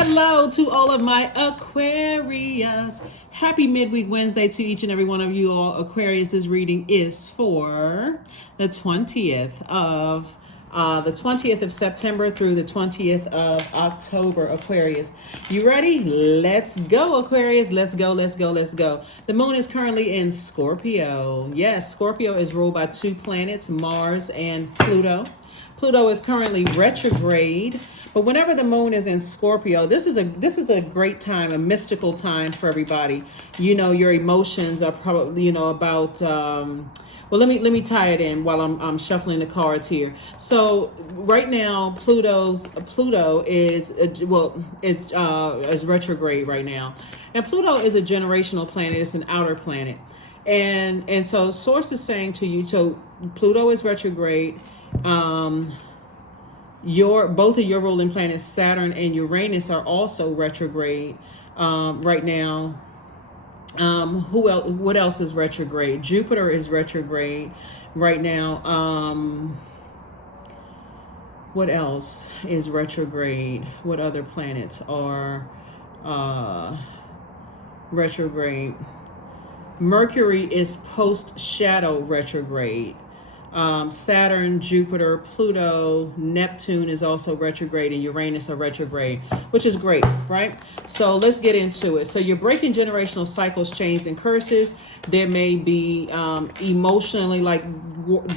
Hello to all of my Aquarius. Happy midweek Wednesday to each and every one of you all. Aquarius's reading is for the 20th of September through the 20th of October. Aquarius, you ready? Let's go, Aquarius. Let's go. The moon is currently in Scorpio. Yes, Scorpio is ruled by two planets, Mars and Pluto. Pluto is currently retrograde, but whenever the moon is in Scorpio, this is a great time, a mystical time for everybody. You know, your emotions are probably, about well, let me tie it in while I'm shuffling the cards here. So right now, Pluto is retrograde right now, and Pluto is a generational planet. It's an outer planet, and so source is saying to you. So Pluto is retrograde. Both of your ruling planets, Saturn and Uranus, are also retrograde right now. Who else? What else is retrograde? Jupiter is retrograde right now. What else is retrograde? What other planets are retrograde? Mercury is post shadow retrograde. Saturn, Jupiter, Pluto, Neptune is also retrograde, and Uranus are retrograde, which is great, right? So let's get into it. So you're breaking generational cycles, chains, and curses. There may be emotionally, like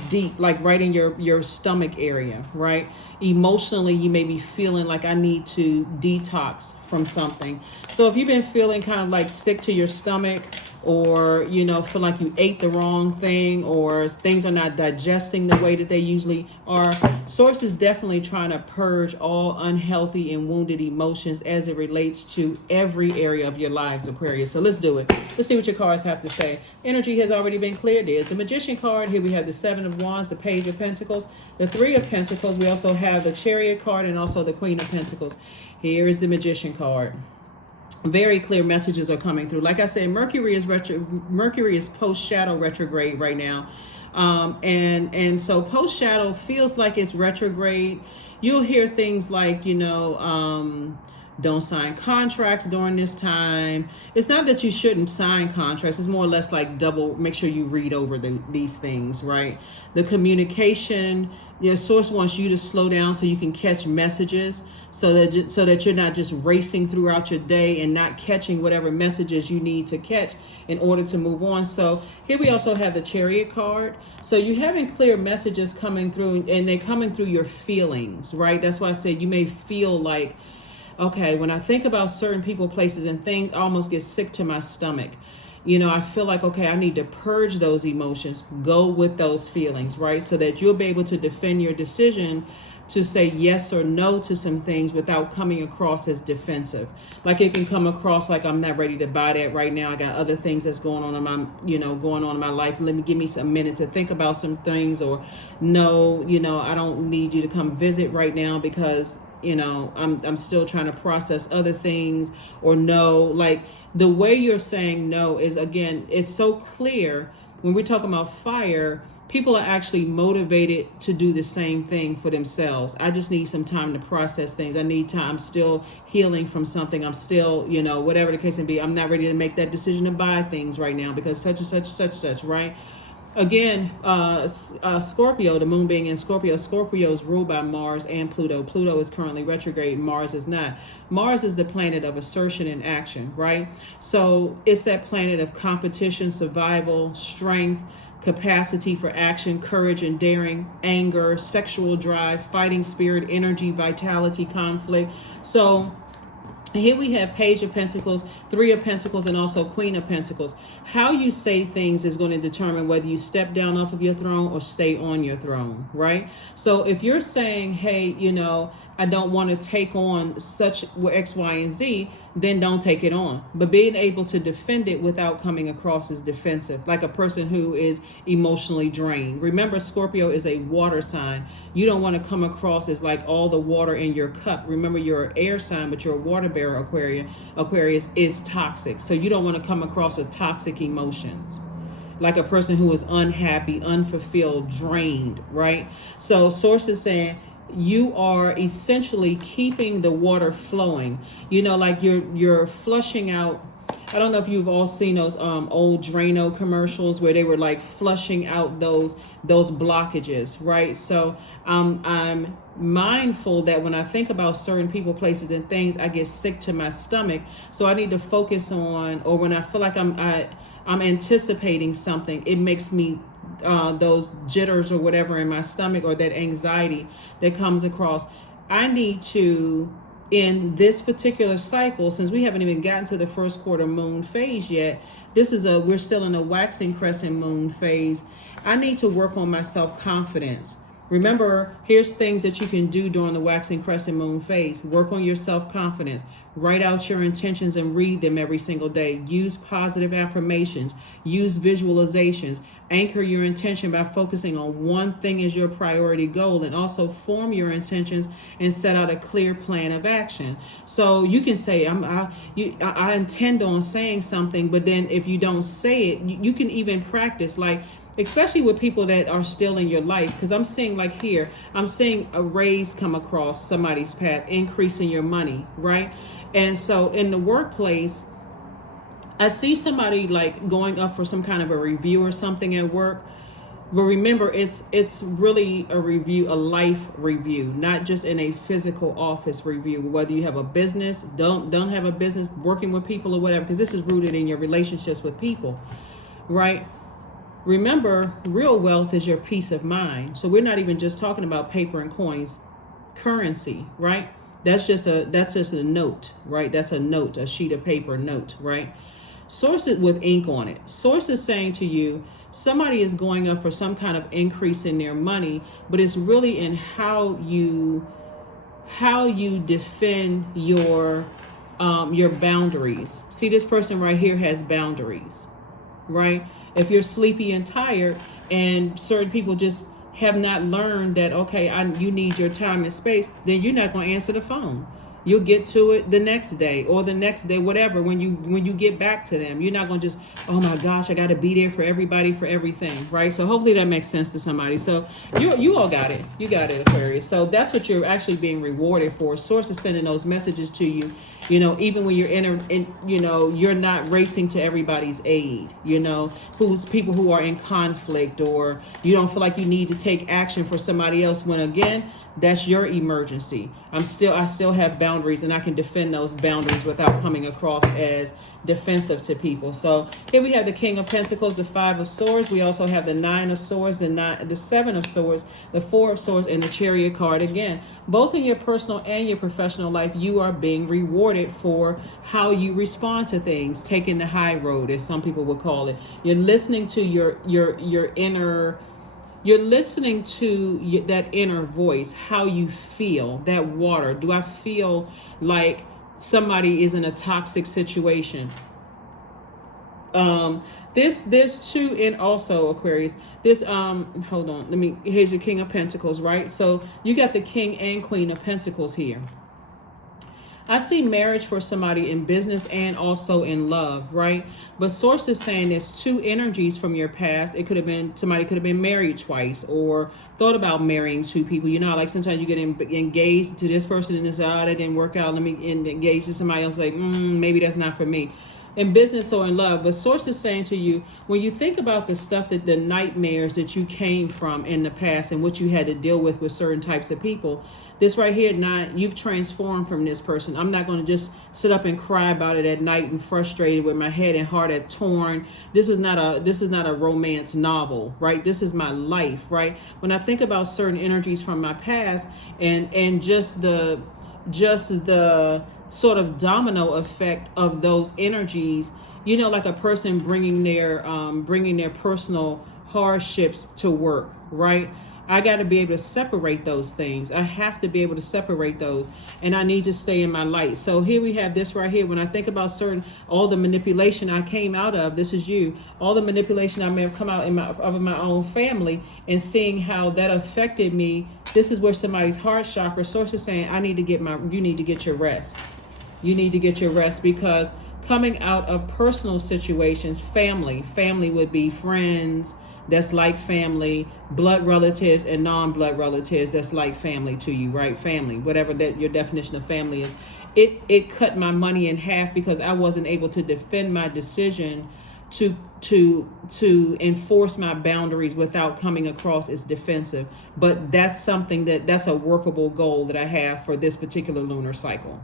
deep, like right in your stomach area, right? Emotionally, you may be feeling like I need to detox from something. So if you've been feeling kind of like sick to your stomach, or feel like you ate the wrong thing, or things are not digesting the way that they usually are, source is definitely trying to purge all unhealthy and wounded emotions as it relates to every area of your lives, Aquarius. So let's do it. Let's see what your cards have to say. Energy has already been cleared. There's the Magician card. Here we have the Seven of Wands, the Page of Pentacles, the Three of Pentacles. We also have the Chariot card and also the Queen of Pentacles. Here is the Magician card. Very clear messages are coming through. Like I said, Mercury is post shadow retrograde right now, and so post shadow feels like it's retrograde. You'll hear things like don't sign contracts during this time. It's not that you shouldn't sign contracts. It's more or less like make sure you read over these things, right? The communication, your source wants you to slow down so you can catch messages, so that you're not just racing throughout your day and not catching whatever messages you need to catch in order to move on. So here we also have the Chariot card. So you're having clear messages coming through, and they're coming through your feelings, right? That's why I said you may feel like, okay, when I think about certain people, places, and things, I almost get sick to my stomach. I feel like, okay, I need to purge those emotions, go with those feelings, right? So that you'll be able to defend your decision to say yes or no to some things without coming across as defensive. Like it can come across like I'm not ready to buy that right now. I got other things that's going on in my life. Give me some minute to think about some things, or no, I don't need you to come visit right now because I'm still trying to process other things, or no, like the way you're saying no is, again, it's so clear. When we're talking about fire, people are actually motivated to do the same thing for themselves. I just need some time to process things. I need time. I'm still healing from something. I'm still, whatever the case may be. I'm not ready to make that decision to buy things right now because such and such, right? Again, Scorpio, the moon being in Scorpio, Scorpio is ruled by Mars and Pluto. Pluto is currently retrograde. Mars is not. Mars is the planet of assertion and action, right? So it's that planet of competition, survival, strength, capacity for action, courage and daring, anger, sexual drive, fighting spirit, energy, vitality, conflict. So here we have Page of Pentacles, Three of Pentacles, and also Queen of Pentacles. How you say things is going to determine whether you step down off of your throne or stay on your throne, right? So if you're saying, hey, I don't want to take on such X, Y, and Z, then don't take it on. But being able to defend it without coming across as defensive, like a person who is emotionally drained. Remember, Scorpio is a water sign. You don't want to come across as like all the water in your cup. Remember, you're an air sign, but you're a water bearer, Aquarius is toxic. So you don't want to come across with toxic emotions, like a person who is unhappy, unfulfilled, drained, right? So sources saying, you are essentially keeping the water flowing. You know, like you're flushing out. I don't know if you've all seen those old Drano commercials where they were like flushing out those blockages, right? So I'm mindful that when I think about certain people, places, and things, I get sick to my stomach. So I need to focus on, or when I feel like I'm anticipating something, it makes me those jitters or whatever in my stomach, or that anxiety that comes across. I need to, in this particular cycle, since we haven't even gotten to the first quarter moon phase yet, we're still in a waxing crescent moon phase. I need to work on my self-confidence. Remember, here's things that you can do during the waxing crescent moon phase. Work on your self-confidence. Write out your intentions and read them every single day. Use positive affirmations. Use visualizations. Anchor your intention by focusing on one thing as your priority goal, and also form your intentions and set out a clear plan of action. So you can say, I intend on saying something, but then if you don't say it, you can even practice, like, especially with people that are still in your life, because I'm seeing, like here, I'm seeing a raise come across somebody's path, increasing your money, right? And so in the workplace, I see somebody like going up for some kind of a review or something at work. But remember, it's really a review, a life review, not just in a physical office review. Whether you have a business, don't have a business, working with people or whatever, because this is rooted in your relationships with people, right? Remember, real wealth is your peace of mind. So we're not even just talking about paper and coins, currency, right? That's just a note, right? That's a note, a sheet of paper note, right? Source it with ink on it. Source is saying to you, somebody is going up for some kind of increase in their money, but it's really in how you defend your boundaries. See, this person right here has boundaries, right? If you're sleepy and tired, and certain people just have not learned that, okay, you need your time and space, then you're not going to answer the phone. You'll get to it the next day or the next day, whatever, when you get back to them. You're not going to just, oh my gosh, I got to be there for everybody, for everything, right? So hopefully that makes sense to somebody. So you all got it. You got it, Aquarius. So that's what you're actually being rewarded for. Source is sending those messages to you, even when you're you're not racing to everybody's aid, who's people who are in conflict, or you don't feel like you need to take action for somebody else, when again, that's your emergency. I still have boundaries, and I can defend those boundaries without coming across as defensive to people. So here we have the King of Pentacles, the Five of Swords. We also have the Nine of Swords, the Seven of Swords, the Four of Swords, and the Chariot card. Again, both in your personal and your professional life, you are being rewarded for how you respond to things, taking the high road, as some people would call it. You're listening to your inner. You're listening to that inner voice, how you feel, that water. Do I feel like somebody is in a toxic situation? There's two in also, Aquarius. Hold on, here's your King of Pentacles, right? So you got the King and Queen of Pentacles here. I see marriage for somebody in business and also in love, right? But Source is saying there's two energies from your past. It could have been, somebody could have been married twice, or thought about marrying two people. Like sometimes you get engaged to this person and this, that didn't work out. Let me engage to somebody else, like, maybe that's not for me. In business or in love. But Source is saying to you, when you think about the stuff, that the nightmares that you came from in the past and what you had to deal with certain types of people, this right here, you've transformed from this person. I'm not going to just sit up and cry about it at night and frustrated with my head and heart at torn. This is not a romance novel, right? This is my life, right? When I think about certain energies from my past and just the sort of domino effect of those energies, like a person bringing their personal hardships to work, right? I got to be able to separate those things. I have to be able to separate those, and I need to stay in my light. So here we have this right here. When I think about all the manipulation I came out of, this is you, all the manipulation I may have come out of my own family, and seeing how that affected me. This is where somebody's heart chakra. Source is saying, you need to get your rest. You need to get your rest, because coming out of personal situations, family would be friends, that's like family, blood relatives and non-blood relatives that's like family to you, right? Family, whatever that your definition of family is. It cut my money in half because I wasn't able to defend my decision to enforce my boundaries without coming across as defensive. But that's something that's a workable goal that I have for this particular lunar cycle.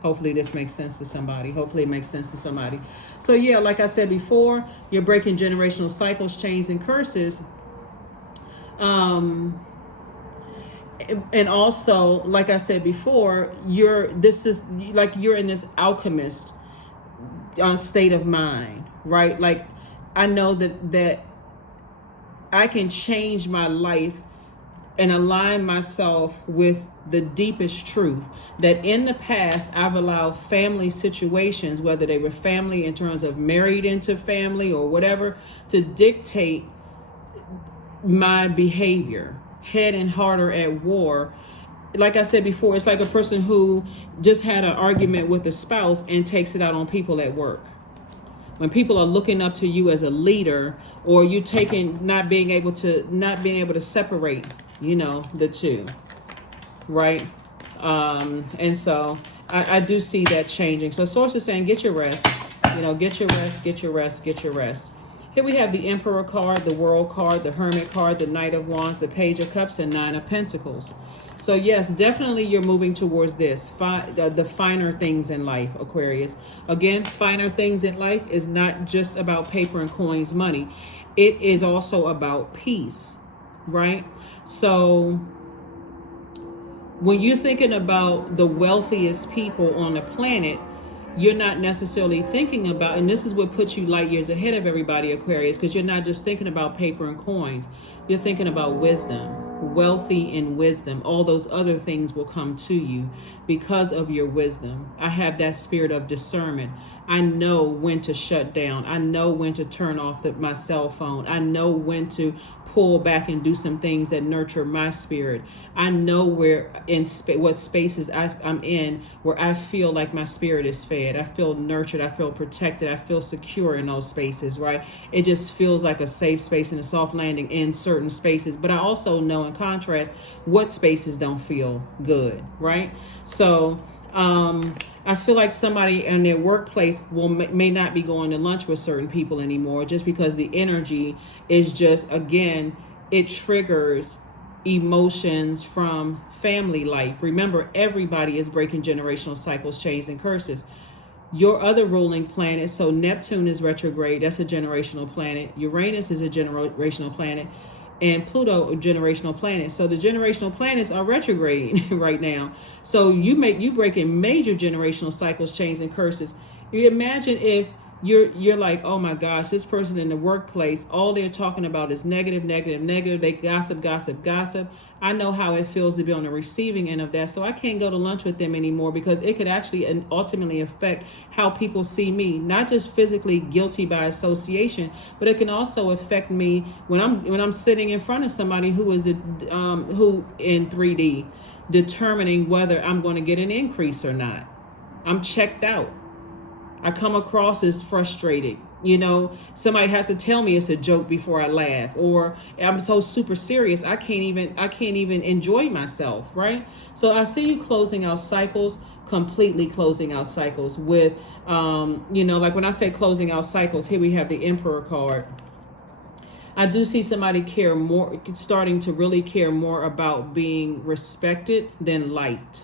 Hopefully this makes sense to somebody. Hopefully it makes sense to somebody. So yeah, like I said before, you're breaking generational cycles, chains, and curses. And also, like I said before, you're in this alchemist state of mind, right? Like, I know that I can change my life and align myself with the deepest truth, that in the past I've allowed family situations, whether they were family in terms of married into family or whatever, to dictate my behavior. Head and heart are at war. Like I said before, it's like a person who just had an argument with a spouse and takes it out on people at work. When people are looking up to you as a leader, or you not being able to separate, the two, right? And so I do see that changing. So source is saying, get your rest, get your rest, get your rest, get your rest. Here we have the Emperor card, the World card, the Hermit card, the Knight of Wands, the Page of Cups, and Nine of Pentacles. So yes, definitely you're moving towards this, the finer things in life, Aquarius. Again, finer things in life is not just about paper and coins, money. It is also about peace, right? So when you're thinking about the wealthiest people on the planet, you're not necessarily thinking about, and this is what puts you light years ahead of everybody, Aquarius, because you're not just thinking about paper and coins. You're thinking about wisdom, wealthy in wisdom. All those other things will come to you because of your wisdom. I have that spirit of discernment. I know when to shut down. I know when to turn off my cell phone. I know when to pull back and do some things that nurture my spirit. I know where what spaces I'm in where I feel like my spirit is fed. I feel nurtured. I feel protected. I feel secure in those spaces, right? It just feels like a safe space and a soft landing in certain spaces. But I also know, in contrast, what spaces don't feel good, right? So I feel like somebody in their workplace may not be going to lunch with certain people anymore, just because the energy is just, again, it triggers emotions from family life. Remember, everybody is breaking generational cycles, chains, and curses. Your other ruling planet, so Neptune is retrograde, that's a generational planet. Uranus is a generational planet. And Pluto, a generational planet. So the generational planets are retrograde right now. So you breaking major generational cycles, chains, and curses. You imagine if you're like, oh my gosh, this person in the workplace, all they're talking about is negative, negative, negative. They gossip, gossip, gossip. I know how it feels to be on the receiving end of that. So I can't go to lunch with them anymore, because it could actually and ultimately affect how people see me, not just physically guilty by association, but it can also affect me when I'm sitting in front of somebody who is who in 3D determining whether I'm going to get an increase or not. I'm checked out. I come across as frustrated. Somebody has to tell me it's a joke before I laugh, or I'm so super serious I can't even enjoy myself, right? So I see you closing out cycles, completely closing out cycles with like when I say closing out cycles, here we have the Emperor card. I do see somebody starting to really care more about being respected than liked,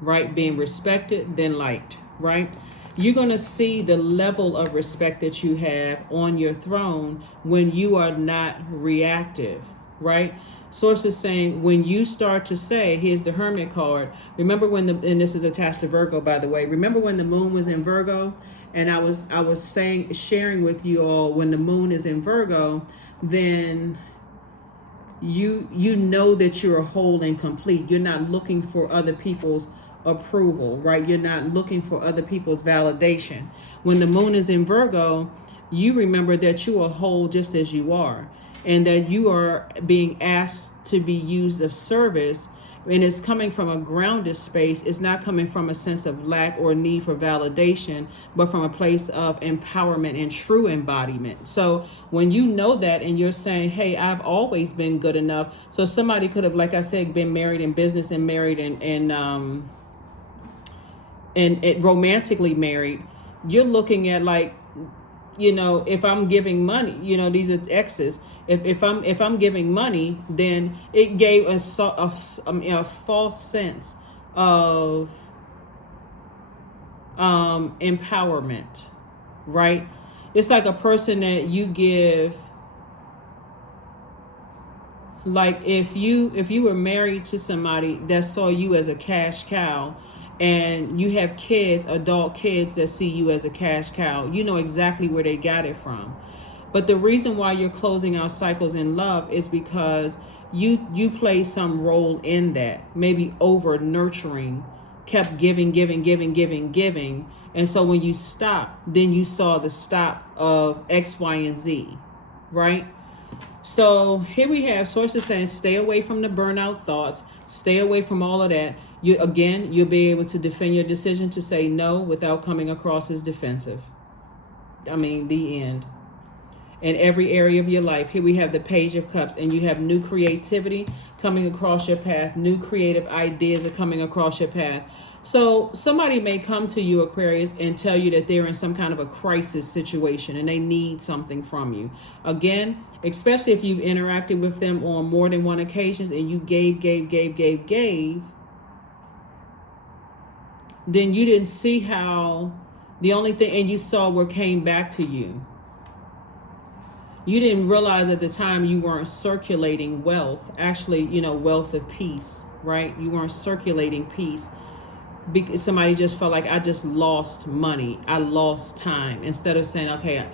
right? Being respected than liked, right? You're going to see the level of respect that you have on your throne when you are not reactive, right? Source is saying when you start to say, here's the Hermit card. Remember and this is attached to Virgo, by the way. Remember when the moon was in Virgo? And I was sharing with you all, when the moon is in Virgo, then you know that you're whole and complete. You're not looking for other people's approval, right? You're not looking for other people's validation. When the moon is in Virgo, you remember that you are whole just as you are, and that you are being asked to be used of service, and it's coming from a grounded space. It's not coming from a sense of lack or need for validation, but from a place of empowerment and true embodiment. So when you know that and you're saying, hey, I've always been good enough. So somebody could have, like I said, been married in business and married and romantically married. You're looking at like, you know, if I'm giving money, you know, these are exes. If I'm giving money, then it gave a false sense of empowerment, right? It's like a person that you give, like if you were married to somebody that saw you as a cash cow, and you have kids, adult kids that see you as a cash cow, you know exactly where they got it from. But the reason why you're closing out cycles in love is because you play some role in that. Maybe over nurturing, kept giving. And so when you stop, then you saw the stop of X, Y, and Z, right? So here we have sources saying, stay away from the burnout thoughts, stay away from all of that. You'll be able to defend your decision to say no without coming across as defensive. I mean, the end. In every area of your life, here we have the Page of Cups, and you have new creativity coming across your path. New creative ideas are coming across your path. So somebody may come to you, Aquarius, and tell you that they're in some kind of a crisis situation and they need something from you. Again, especially if you've interacted with them on more than one occasions and you gave, then you didn't see how the only thing, and you saw what came back to you. You didn't realize at the time you weren't circulating wealth, actually, you know, wealth of peace, right? You weren't circulating peace because somebody just felt like, I just lost money. I lost time. Instead of saying, okay,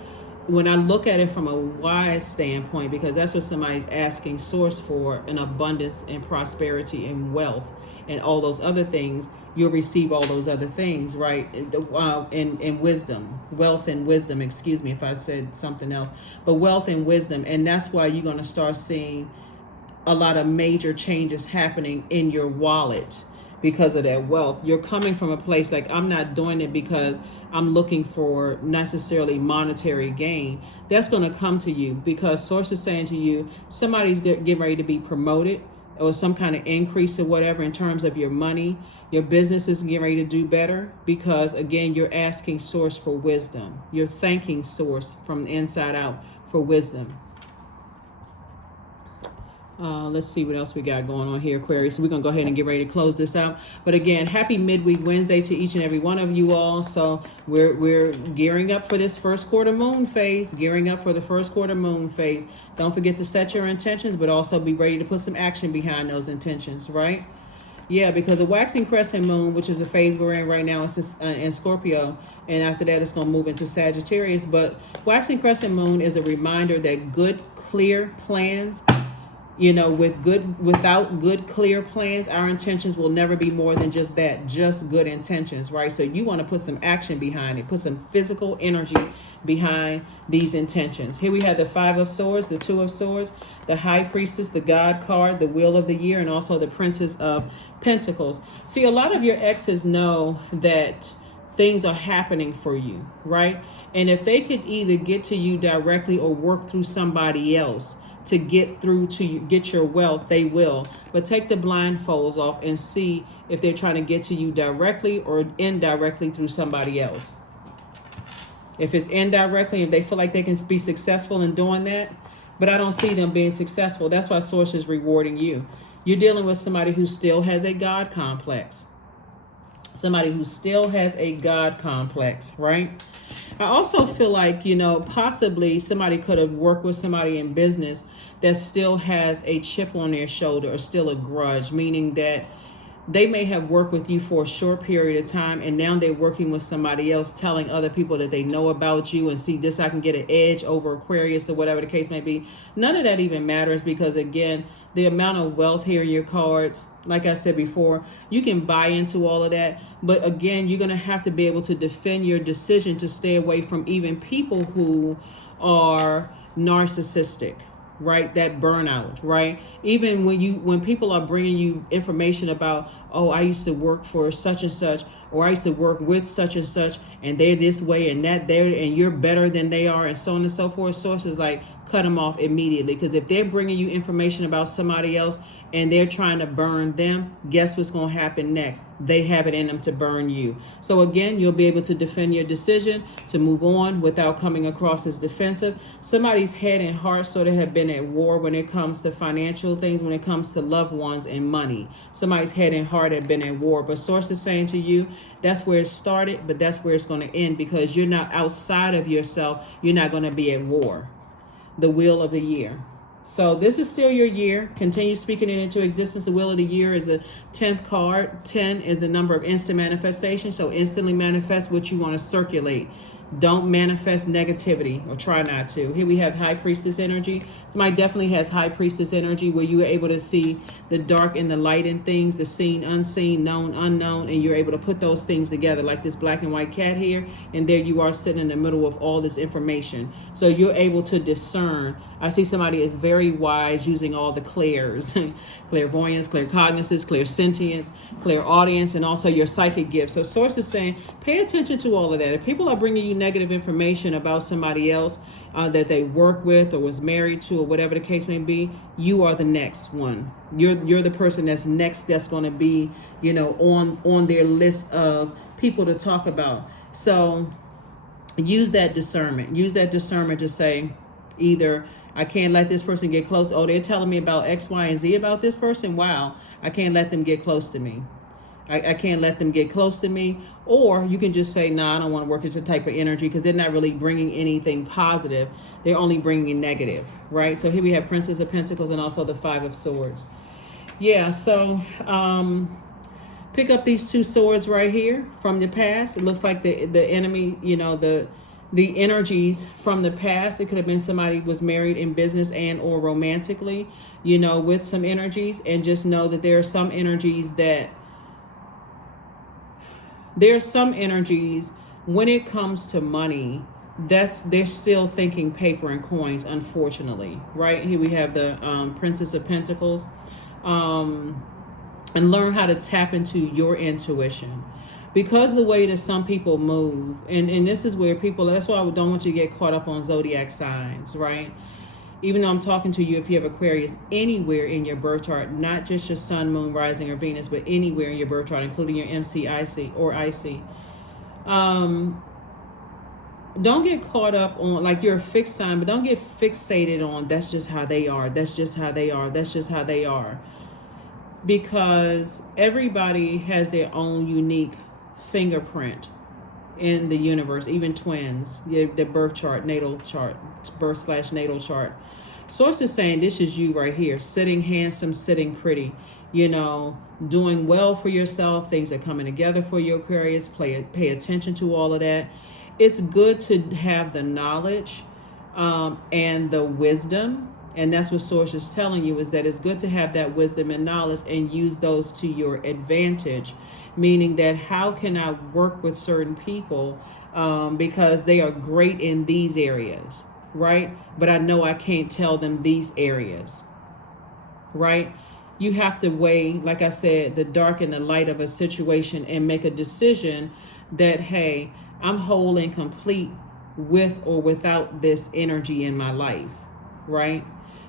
when I look at it from a wise standpoint, because that's what somebody's asking source for, an abundance and prosperity and wealth and all those other things, you'll receive all those other things, right? And wisdom, wealth and wisdom, excuse me if I said something else, but wealth and wisdom. And that's why you're going to start seeing a lot of major changes happening in your wallet because of that wealth. You're coming from a place like, I'm not doing it because I'm looking for necessarily monetary gain. That's going to come to you because source is saying to you, somebody's getting ready to be promoted or some kind of increase or whatever in terms of your money. Your business is getting ready to do better because, again, you're asking source for wisdom. You're thanking source from the inside out for wisdom. Let's see what else we got going on here, Aquarius. So we're going to go ahead and get ready to close this out. But again, happy midweek Wednesday to each and every one of you all. So we're gearing up for this first quarter moon phase, Don't forget to set your intentions, but also be ready to put some action behind those intentions, right? Yeah, because the waxing crescent moon, which is a phase we're in right now, is in Scorpio, and after that it's going to move into Sagittarius. But waxing crescent moon is a reminder that good, clear plans, you know, without good, clear plans, our intentions will never be more than just that, just good intentions, right? So you want to put some action behind it, put some physical energy behind these intentions. Here we have the Five of Swords, the Two of Swords, the High Priestess, the God card, the Wheel of the Year, and also the Princess of Pentacles. See, a lot of your exes know that things are happening for you, right? And if they could either get to you directly or work through somebody else to get through to you, get your wealth, they will. But take the blindfolds off and see if they're trying to get to you directly or indirectly through somebody else. If it's indirectly, if they feel like they can be successful in doing that, but I don't see them being successful. That's why source is rewarding you. You're dealing with somebody who still has a God complex. Somebody who still has a God complex, right? I also feel like, you know, possibly somebody could have worked with somebody in business that still has a chip on their shoulder or still a grudge, meaning that they may have worked with you for a short period of time and now they're working with somebody else, telling other people that they know about you and see this, I can get an edge over Aquarius or whatever the case may be. None of that even matters because, again, the amount of wealth here in your cards, like I said before, you can buy into all of that. But again, you're going to have to be able to defend your decision to stay away from even people who are narcissistic, right? That burnout, right? Even when people are bringing you information about, oh, I used to work for such and such, or I used to work with such and such, and they're this way and that there, and you're better than they are, and so on and so forth. Sources like cut them off immediately, because if they're bringing you information about somebody else and they're trying to burn them, guess what's going to happen next? They have it in them to burn you. So again, you'll be able to defend your decision, to move on without coming across as defensive. Somebody's head and heart sort of have been at war when it comes to financial things, when it comes to loved ones and money. Somebody's head and heart have been at war. But source is saying to you, that's where it started, but that's where it's going to end, because you're not outside of yourself. You're not going to be at war. The wheel of the year. So this is still your year. Continue speaking it into existence. The wheel of the year is the 10th card. 10 is the number of instant manifestation. So instantly manifest what you want to circulate. Don't manifest negativity, or try not to. Here we have high priestess energy. Somebody definitely has high priestess energy, where you are able to see the dark and the light in things, the seen, unseen, known, unknown, and you're able to put those things together, like this black and white cat here, and there you are sitting in the middle of all this information. So you're able to discern. I see somebody is very wise using all the clairs, clairvoyance, claircognizance, clairsentience, clairaudience, and also your psychic gifts. So source is saying, pay attention to all of that. If people are bringing you negative information about somebody else that they work with or was married to, or whatever the case may be, you are the next one. You're the person that's next, that's going to be, you know, on their list of people to talk about. So use that discernment. Use that discernment to say, either I can't let this person get close. Oh, they're telling me about X, Y, and Z about this person. Wow, I can't let them get close to me. I can't let them get close to me. Or you can just say, nah, I don't want to work with the type of energy, because they're not really bringing anything positive. They're only bringing negative, right? So here we have Princess of Pentacles and also the Five of Swords. Yeah, so pick up these two swords right here from the past. It looks like the enemy, you know, the energies from the past. It could have been somebody was married in business and or romantically, you know, with some energies. And just know that there are some energies when it comes to money, they're still thinking paper and coins, unfortunately, right? Here we have the Princess of Pentacles. And learn how to tap into your intuition. Because the way that some people move, and this is where people, that's why I don't want you to get caught up on zodiac signs, right? Even though I'm talking to you, if you have Aquarius anywhere in your birth chart, not just your sun, moon, rising, or Venus, but anywhere in your birth chart, including your MC, IC, or IC. Don't get caught up on, like, you're a fixed sign, but don't get fixated on that's just how they are. That's just how they are. That's just how they are. Because everybody has their own unique fingerprint in the universe, even twins, the birth chart, natal chart, birth/natal chart. Source is saying this is you right here, sitting handsome, sitting pretty, you know, doing well for yourself. Things are coming together for your Aquarius. Pay attention to all of that. It's good to have the knowledge and the wisdom. And that's what Source is telling you, is that it's good to have that wisdom and knowledge and use those to your advantage. Meaning that, how can I work with certain people because they are great in these areas, right? But I know I can't tell them these areas, right? You have to weigh, like I said, the dark and the light of a situation and make a decision that, hey, I'm whole and complete with or without this energy in my life, right?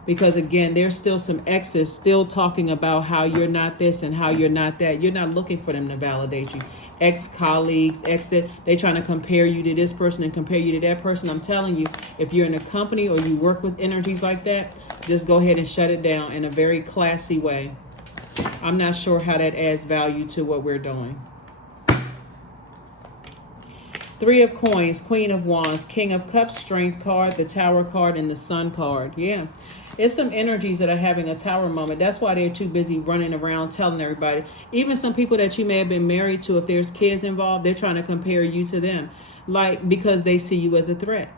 Because again, there's still some exes still talking about how you're not this and how you're not that. You're not looking for them to validate you. Ex-colleagues, they trying to compare you to this person and compare you to that person. I'm telling you, if you're in a company or you work with energies like that, just go ahead and shut it down in a very classy way. I'm not sure how that adds value to what we're doing. Three of Coins, Queen of Wands, King of Cups, Strength card, the Tower card, and the Sun card. Yeah. It's some energies that are having a tower moment. That's why they're too busy running around telling everybody. Even some people that you may have been married to, if there's kids involved, they're trying to compare you to them, like, because they see you as a threat.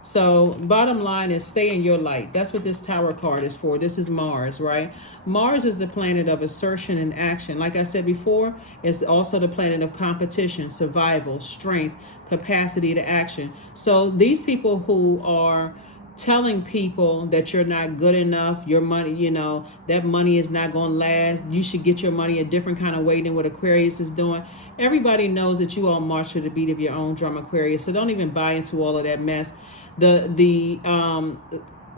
So bottom line is, stay in your light. That's what this Tower card is for. This is Mars, right? Mars is the planet of assertion and action. Like I said before, it's also the planet of competition, survival, strength, capacity to action. So these people who are telling people that you're not good enough, your money, that money is not going to last. You should get your money a different kind of way than what Aquarius is doing. Everybody knows that you all march to the beat of your own drum, Aquarius. So don't even buy into all of that mess.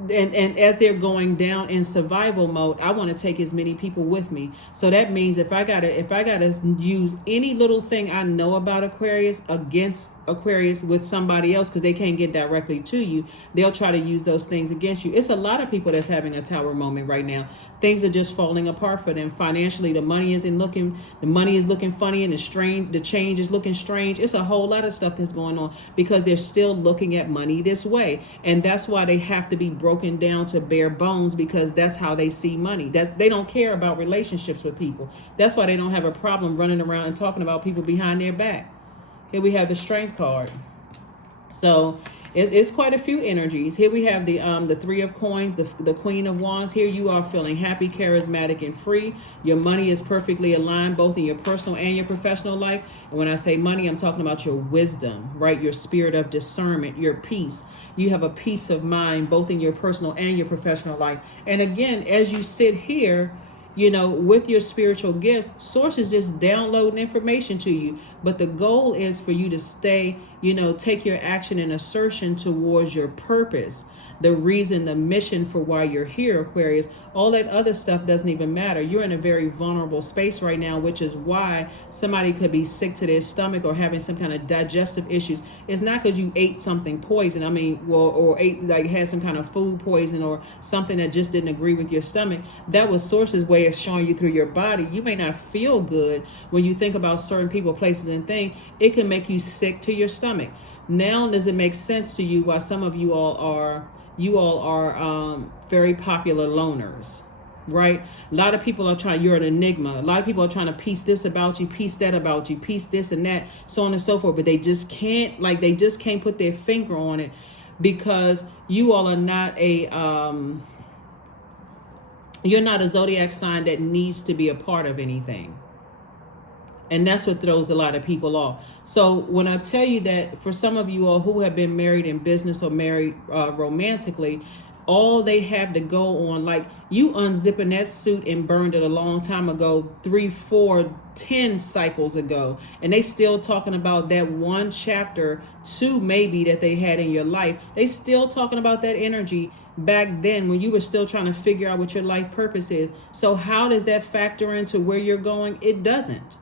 And as they're going down in survival mode, I want to take as many people with me. So that means if I gotta use any little thing I know about Aquarius against Aquarius with somebody else, because they can't get directly to you, they'll try to use those things against you. It's a lot of people that's having a tower moment right now. Things are just falling apart for them financially. The money is looking funny, and the change is looking strange. It's a whole lot of stuff that's going on because they're still looking at money this way, and that's why they have to be broken down to bare bones, because that's how they see money. That they don't care about relationships with people. That's why they don't have a problem running around and talking about people behind their back. Here we have the Strength card. So it's quite a few energies. Here we have the Three of Coins, the Queen of Wands. Here you are feeling happy, charismatic, and free. Your money is perfectly aligned both in your personal and your professional life. And when I say money, I'm talking about your wisdom, right? Your spirit of discernment, your peace. You have a peace of mind both in your personal and your professional life. And again, as you sit here, with your spiritual gifts, Source is just downloading information to you. But the goal is for you to stay, take your action and assertion towards your purpose, the reason, the mission for why you're here, Aquarius. All that other stuff doesn't even matter. You're in a very vulnerable space right now, which is why somebody could be sick to their stomach or having some kind of digestive issues. It's not because you ate something poison. Or had some kind of food poison or something that just didn't agree with your stomach. That was Source's way of showing you through your body. You may not feel good when you think about certain people, places, and things. It can make you sick to your stomach. Now, does it make sense to you why some of you all are very popular loners, right? A lot of people are you're an enigma. A lot of people are trying to piece this about you, piece that about you, piece this and that, so on and so forth. But they just can't put their finger on it, because you all are not you're not a zodiac sign that needs to be a part of anything. And that's what throws a lot of people off. So when I tell you that for some of you all who have been married in business or married romantically, all they have to go on, like you unzipping that suit and burned it a long time ago, 3, 4, 10 cycles ago, and they still talking about that one chapter, 2 maybe, that they had in your life. They still talking about that energy back then when you were still trying to figure out what your life purpose is. So how does that factor into where you're going? It doesn't.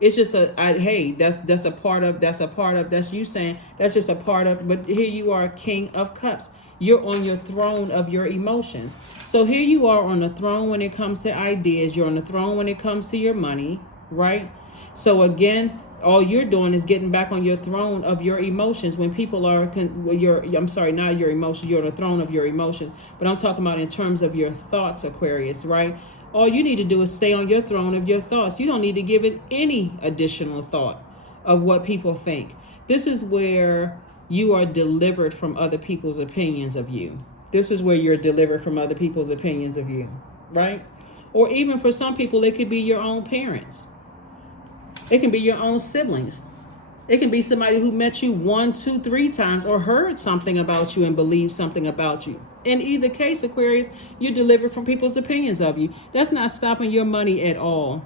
It's just that's a part of, that's you saying, that's just a part of, but here you are, King of Cups. You're on your throne of your emotions. So here you are on the throne when it comes to ideas. You're on the throne when it comes to your money, right? So again, all you're doing is getting back on your throne of your emotions. When people are, not your emotions, you're on the throne of your emotions. But I'm talking about in terms of your thoughts, Aquarius, right? All you need to do is stay on your throne of your thoughts. You don't need to give it any additional thought of what people think. This is where you are delivered from other people's opinions of you. This is where you're delivered from other people's opinions of you, right? Or even for some people, it could be your own parents. It can be your own siblings. It can be somebody who met you 1, 2, 3 times or heard something about you and believed something about you. In either case, Aquarius, you're delivered from people's opinions of you. That's not stopping your money at all.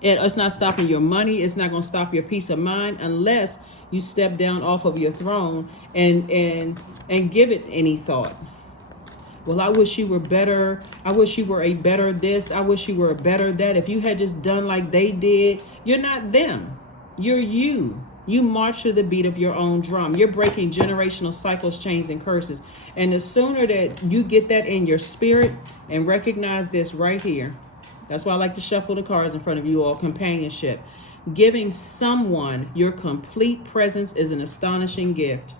It's not stopping your money. It's not going to stop your peace of mind unless you step down off of your throne and give it any thought. Well, I wish you were better. I wish you were a better this. I wish you were a better that. If you had just done like they did, you're not them. You're you. You march to the beat of your own drum. You're breaking generational cycles, chains, and curses. And the sooner that you get that in your spirit and recognize this right here, that's why I like to shuffle the cards in front of you all. Companionship. Giving someone your complete presence is an astonishing gift.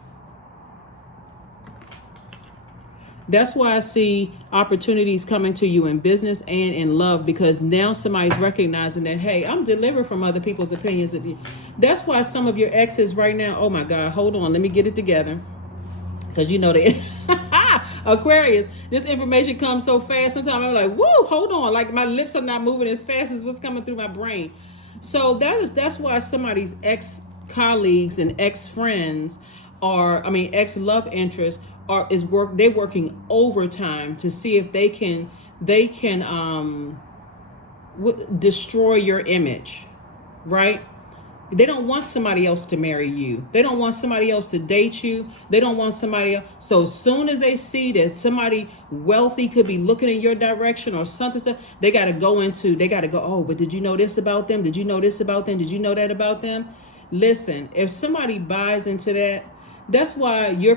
That's why I see opportunities coming to you in business and in love, because now somebody's recognizing that, hey, I'm delivered from other people's opinions of you. That's why some of your exes right now, oh my God, hold on, let me get it together. Because you know they Aquarius, this information comes so fast. Sometimes I'm like, whoa, hold on. Like my lips are not moving as fast as what's coming through my brain. So that's why somebody's ex-colleagues and ex-friends ex-love interests they're working overtime to see if they can destroy your image, right? They don't want somebody else to marry you. They don't want somebody else to date you. They don't want somebody else. So as soon as they see that somebody wealthy could be looking in your direction or something, they got to go, oh, but did you know this about them? Did you know this about them? Did you know that about them? Listen, if somebody buys into that, that's why you're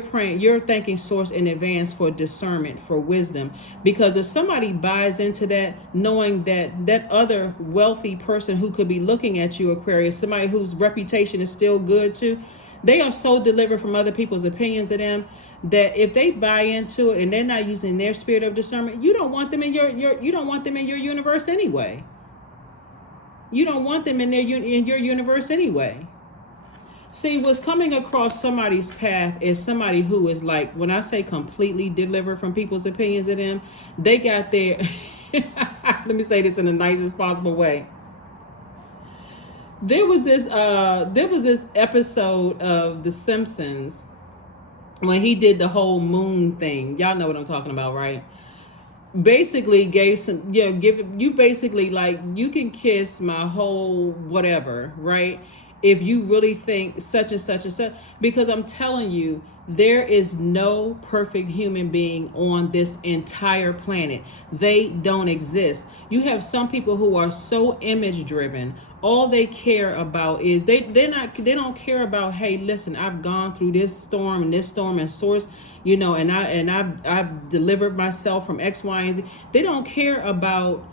thanking source in advance for discernment, for wisdom. Because if somebody buys into that, knowing that that other wealthy person who could be looking at you, Aquarius, somebody whose reputation is still good too, they are so delivered from other people's opinions of them that if they buy into it and they're not using their spirit of discernment, you don't want them in your universe anyway. You don't want them in your universe anyway. See, what's coming across somebody's path is somebody who is like, when I say completely delivered from people's opinions of them, they got their, let me say this in the nicest possible way. There was this episode of The Simpsons when he did the whole moon thing. Y'all know what I'm talking about, right? Basically gave some, basically like, you can kiss my whole whatever, right? If you really think such and such and such, because I'm telling you, there is no perfect human being on this entire planet. They don't exist. You have some people who are so image driven. All they care about is they don't care about, hey, listen, I've gone through this storm and source, and I've delivered myself from X, Y, and Z. They don't care about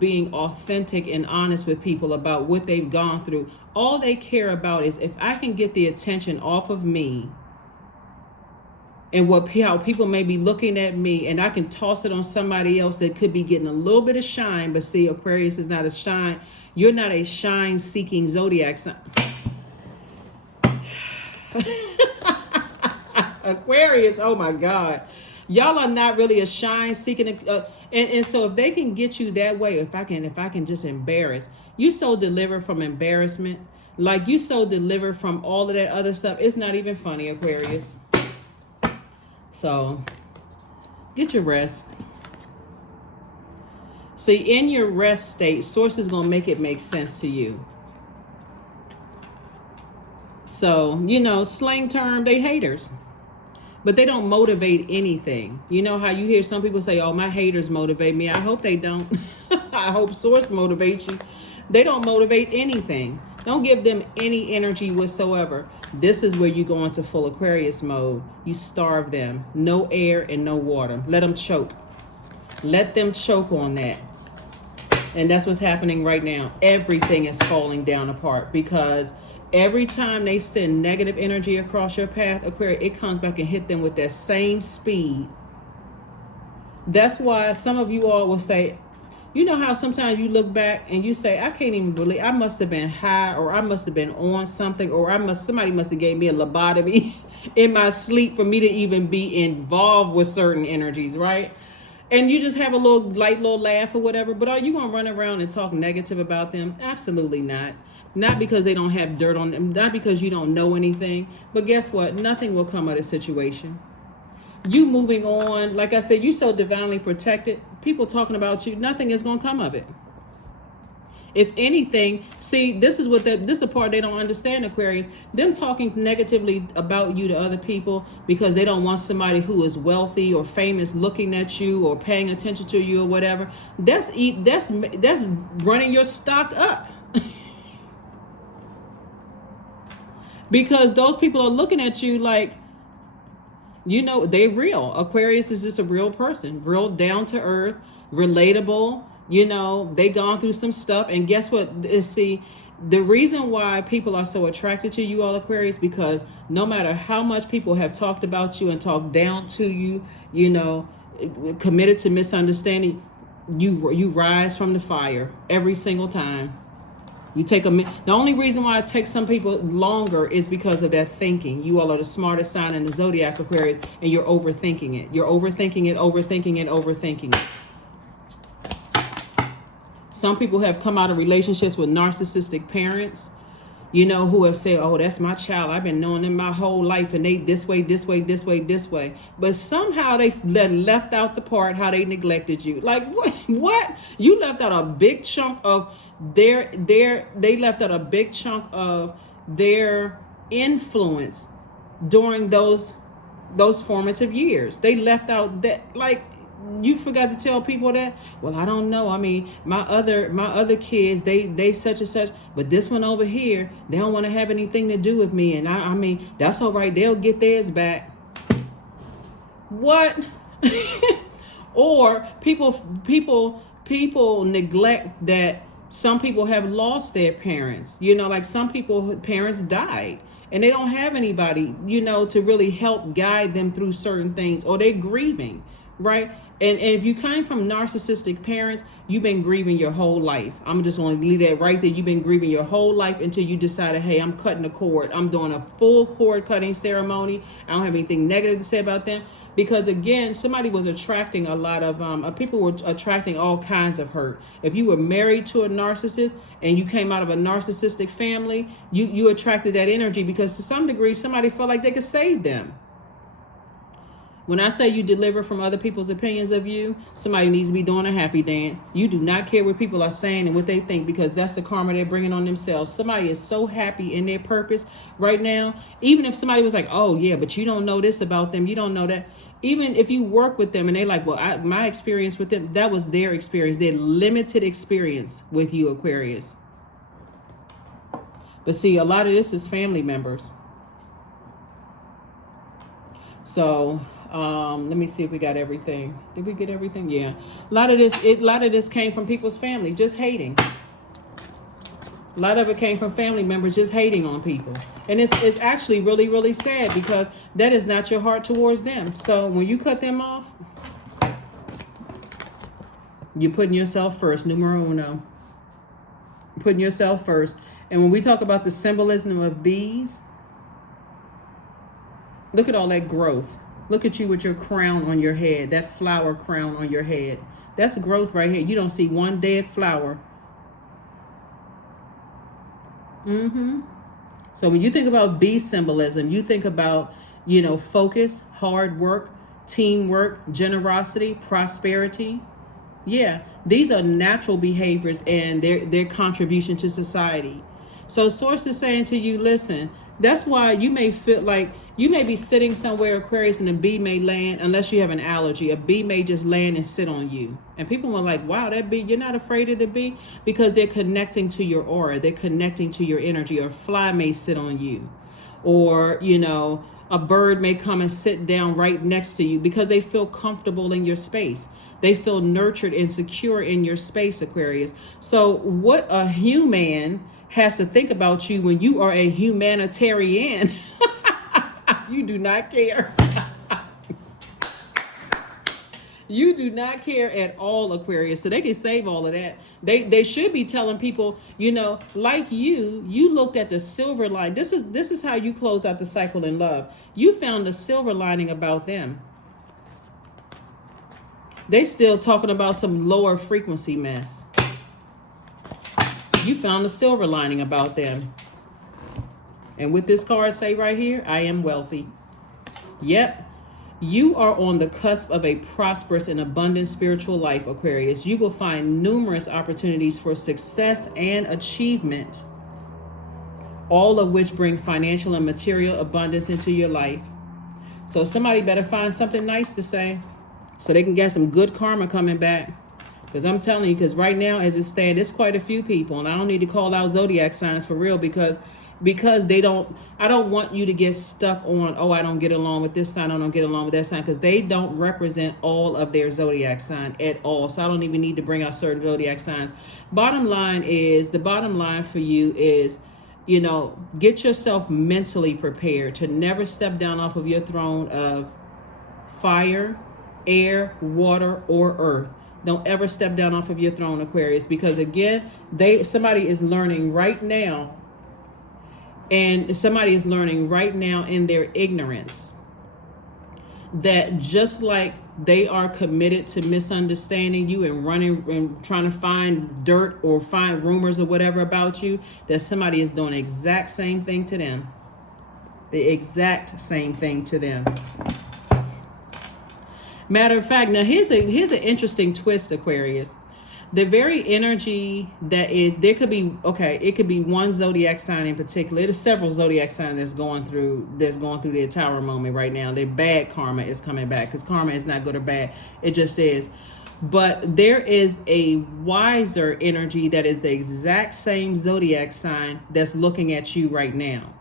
being authentic and honest with people about what they've gone through. All they care about is, if I can get the attention off of me and how people may be looking at me, and I can toss it on somebody else that could be getting a little bit of shine. But see, Aquarius is not a shine. You're not a shine seeking zodiac sign. Aquarius, oh my God. Y'all are not really a shine seeking. And so if they can get you that way, if I can just embarrass you, so delivered from embarrassment, like you so delivered from all of that other stuff, it's not even funny, Aquarius. So get your rest. See, in your rest state, source is going to make it make sense to you. So, slang term, they haters. But they don't motivate anything. You know how you hear some people say, oh, my haters motivate me. I hope they don't. I hope source motivates you. They don't motivate anything. Don't give them any energy whatsoever. This is where you go into full Aquarius mode. You starve them. No air and no water. Let them choke. Let them choke on that. And that's what's happening right now. Everything is falling down apart because every time they send negative energy across your path, Aquarius, it comes back and hit them with that same speed. That's why some of you all will say, you know how sometimes you look back and you say, I can't even believe, I must have been high, or I must have been on something, or somebody must have gave me a lobotomy in my sleep for me to even be involved with certain energies, right? And you just have a light little laugh or whatever. But are you going to run around and talk negative about them? Absolutely not. Not because they don't have dirt on them, not because you don't know anything. But guess what? Nothing will come of the situation. You moving on, like I said, you so divinely protected. People talking about you, nothing is going to come of it. If anything, see, this is the part they don't understand, Aquarius. Them talking negatively about you to other people because they don't want somebody who is wealthy or famous looking at you or paying attention to you or whatever. That's running your stock up. Because those people are looking at you like, they're real. Aquarius is just a real person, real down to earth, relatable. They gone through some stuff. And guess what? See, the reason why people are so attracted to you all, Aquarius, because no matter how much people have talked about you and talked down to you, committed to misunderstanding, you rise from the fire every single time. You take the only reason why it takes some people longer is because of their thinking. You all are the smartest sign in the Zodiac, Aquarius, and you're overthinking it. You're overthinking it. Some people have come out of relationships with narcissistic parents. who have said, oh, that's my child. I've been knowing them my whole life, and they this way, this way, this way, this way. But somehow they left out the part how they neglected you. Like, what? You left out a big chunk of they left out a big chunk of their influence during those formative years. They left out that, like, you forgot to tell people that. Well, I don't know. I mean, my other kids, they such and such, but this one over here, they don't want to have anything to do with me. And I mean, that's all right. They'll get theirs back. What? Or people neglect that some people have lost their parents. Like some people, parents died. And they don't have anybody, to really help guide them through certain things, or they're grieving, right? And if you came from narcissistic parents, you've been grieving your whole life. I'm just going to leave that right there. You've been grieving your whole life until you decided, hey, I'm cutting a cord. I'm doing a full cord cutting ceremony. I don't have anything negative to say about them. Because again, somebody was attracting a lot of, people were attracting all kinds of hurt. If you were married to a narcissist and you came out of a narcissistic family, you attracted that energy because to some degree, somebody felt like they could save them. When I say you deliver from other people's opinions of you, somebody needs to be doing a happy dance. You do not care what people are saying and what they think, because that's the karma they're bringing on themselves. Somebody is so happy in their purpose right now. Even if somebody was like, oh yeah, but you don't know this about them, you don't know that. Even if you work with them and they like, well, my experience with them, that was their experience, their limited experience with you, Aquarius. But see, a lot of this is family members. So let me see if we got everything. Did we get everything? Yeah. A lot of this came from people's family just hating. A lot of it came from family members just hating on people. And it's actually really, really sad, because that is not your heart towards them. So when you cut them off, you're putting yourself first, numero uno. Putting yourself first. And when we talk about the symbolism of bees, look at all that growth. Look at you with your crown on your head, that flower crown on your head. That's growth right here. You don't see one dead flower. So when you think about bee symbolism, you think about, focus, hard work, teamwork, generosity, prosperity. Yeah, these are natural behaviors and their contribution to society. So Source is saying to you, listen, that's why you may feel like you may be sitting somewhere, Aquarius, and a bee may land, unless you have an allergy, a bee may just land and sit on you. And people are like, wow, that bee, you're not afraid of the bee? Because they're connecting to your aura. They're connecting to your energy. Or a fly may sit on you. Or, a bird may come and sit down right next to you because they feel comfortable in your space. They feel nurtured and secure in your space, Aquarius. So what a human has to think about you when you are a humanitarian. You do not care. You do not care at all, Aquarius. So they can save all of that. They should be telling people, like you looked at the silver line. This is how you close out the cycle in love. You found the silver lining about them. They still talking about some lower frequency mess. You found the silver lining about them. And with this card say right here, I am wealthy. Yep. You are on the cusp of a prosperous and abundant spiritual life, Aquarius. You will find numerous opportunities for success and achievement, all of which bring financial and material abundance into your life. So somebody better find something nice to say so they can get some good karma coming back. Because I'm telling you, because right now, as it stands, there's quite a few people, and I don't need to call out zodiac signs for real, because I don't want you to get stuck on, oh, I don't get along with this sign, I don't get along with that sign, because they don't represent all of their zodiac sign at all. So I don't even need to bring out certain zodiac signs. The bottom line for you is, get yourself mentally prepared to never step down off of your throne of fire, air, water, or earth. Don't ever step down off of your throne, Aquarius, because again, somebody is learning right now. And somebody is learning right now in their ignorance that just like they are committed to misunderstanding you and running and trying to find dirt or find rumors or whatever about you, that somebody is doing the exact same thing to them. The exact same thing to them. Matter of fact, now here's an interesting twist, Aquarius. The very energy that is, there could be, okay, it could be one zodiac sign in particular. There's several zodiac signs that's going through their tower moment right now. Their bad karma is coming back, because karma is not good or bad. It just is. But there is a wiser energy that is the exact same zodiac sign that's looking at you right now.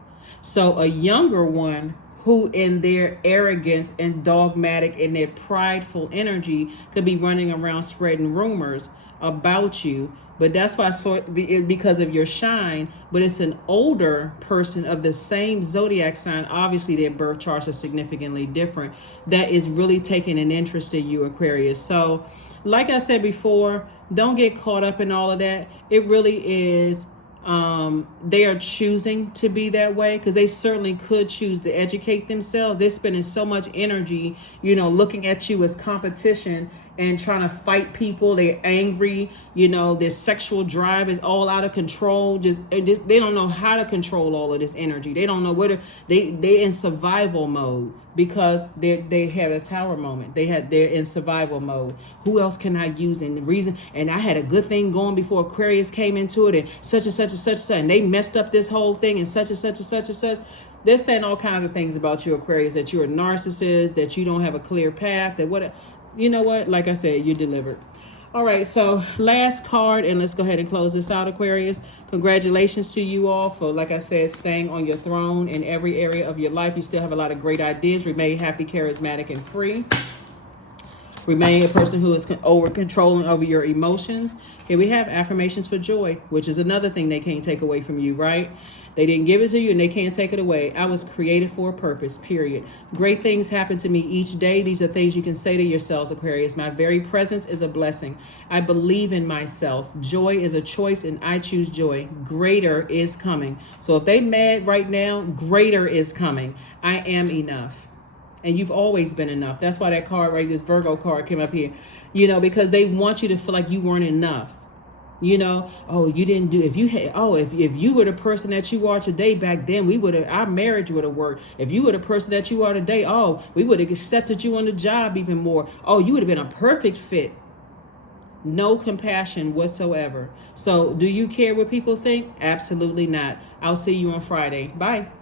So a younger one who in their arrogance and dogmatic and their prideful energy could be running around spreading rumors about you. But that's why because of your shine. But it's an older person of the same zodiac sign, obviously their birth charts are significantly different, that is really taking an interest in you, Aquarius. So like I said before, don't get caught up in all of that. It really is, they are choosing to be that way, because they certainly could choose to educate themselves. They're spending so much energy, looking at you as competition and trying to fight people. They're angry, their sexual drive is all out of control. Just they don't know how to control all of this energy. They don't know where they're in survival mode, because they had a tower moment. They're in survival mode. Who else can I use? And the reason, and I had a good thing going before Aquarius came into it, and such and such and such and such, and they messed up this whole thing, and such and such and such and such. They're saying all kinds of things about you, Aquarius, that you're a narcissist, that you don't have a clear path, that what, you know what? Like I said, you delivered. All right, so last card, and let's go ahead and close this out, Aquarius. Congratulations to you all for, like I said, staying on your throne in every area of your life. You still have a lot of great ideas. Remain happy, charismatic, and free. Remain a person who is controlling over your emotions. Okay, we have affirmations for joy, which is another thing they can't take away from you, right? They didn't give it to you and they can't take it away. I was created for a purpose, period. Great things happen to me each day. These are things you can say to yourselves, Aquarius. My very presence is a blessing. I believe in myself. Joy is a choice and I choose joy. Greater is coming. So if they mad right now, greater is coming. I am enough. And you've always been enough. That's why that card, right, this Virgo card came up here. Because they want you to feel like you weren't enough. Oh, you didn't do, if you were the person that you are today, back then our marriage would have worked. If you were the person that you are today, we would have accepted you on the job even more. Oh, you would have been a perfect fit. No compassion whatsoever. So do you care what people think? Absolutely not. I'll see you on Friday. Bye.